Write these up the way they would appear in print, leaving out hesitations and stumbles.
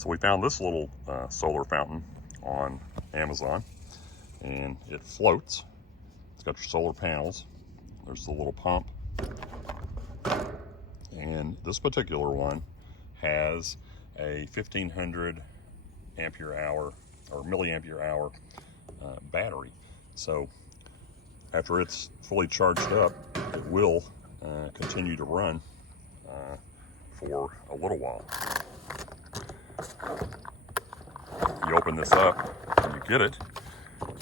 So we found this little solar fountain on Amazon, and it floats. It's got your solar panels. There's the little pump. And this particular one has a 1500 ampere hour or milliampere hour battery. So after it's fully charged up, it will continue to run for a little while. You open this up and you get it,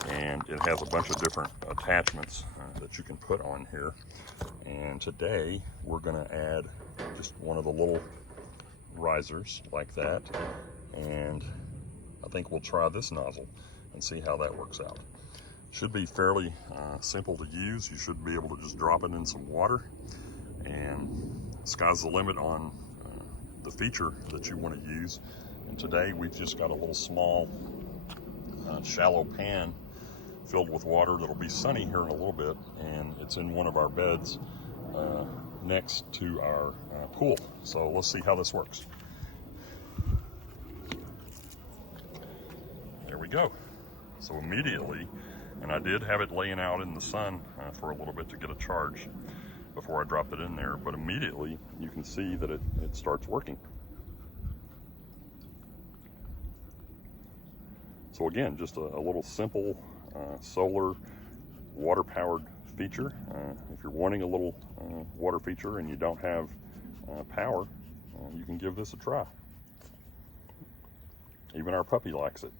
and it has a bunch of different attachments that you can put on here. And today we're going to add just one of the little risers like that, and I think we'll try this nozzle and see how that works out. Should be fairly simple to use. You should be able to just drop it in some water, and sky's the limit on the feature that you want to use. And today we've just got a little small shallow pan filled with water that'll be sunny here in a little bit, and it's in one of our beds next to our pool. So let's see how this works. There we go. So immediately, and I did have it laying out in the sun for a little bit to get a charge before I dropped it in there, but immediately you can see that it starts working. So again, just a little simple solar water-powered feature. If you're wanting a little water feature and you don't have power, you can give this a try. Even our puppy likes it.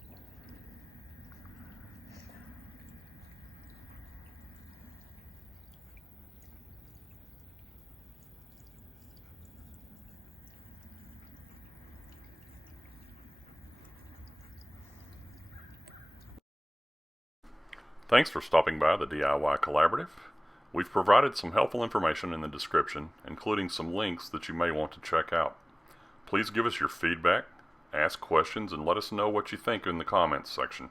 Thanks for stopping by the DIY Collaborative. We've provided some helpful information in the description, including some links that you may want to check out. Please give us your feedback, ask questions, and let us know what you think in the comments section.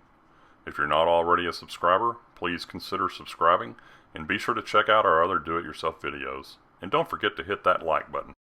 If you're not already a subscriber, please consider subscribing, and be sure to check out our other do-it-yourself videos. And don't forget to hit that like button.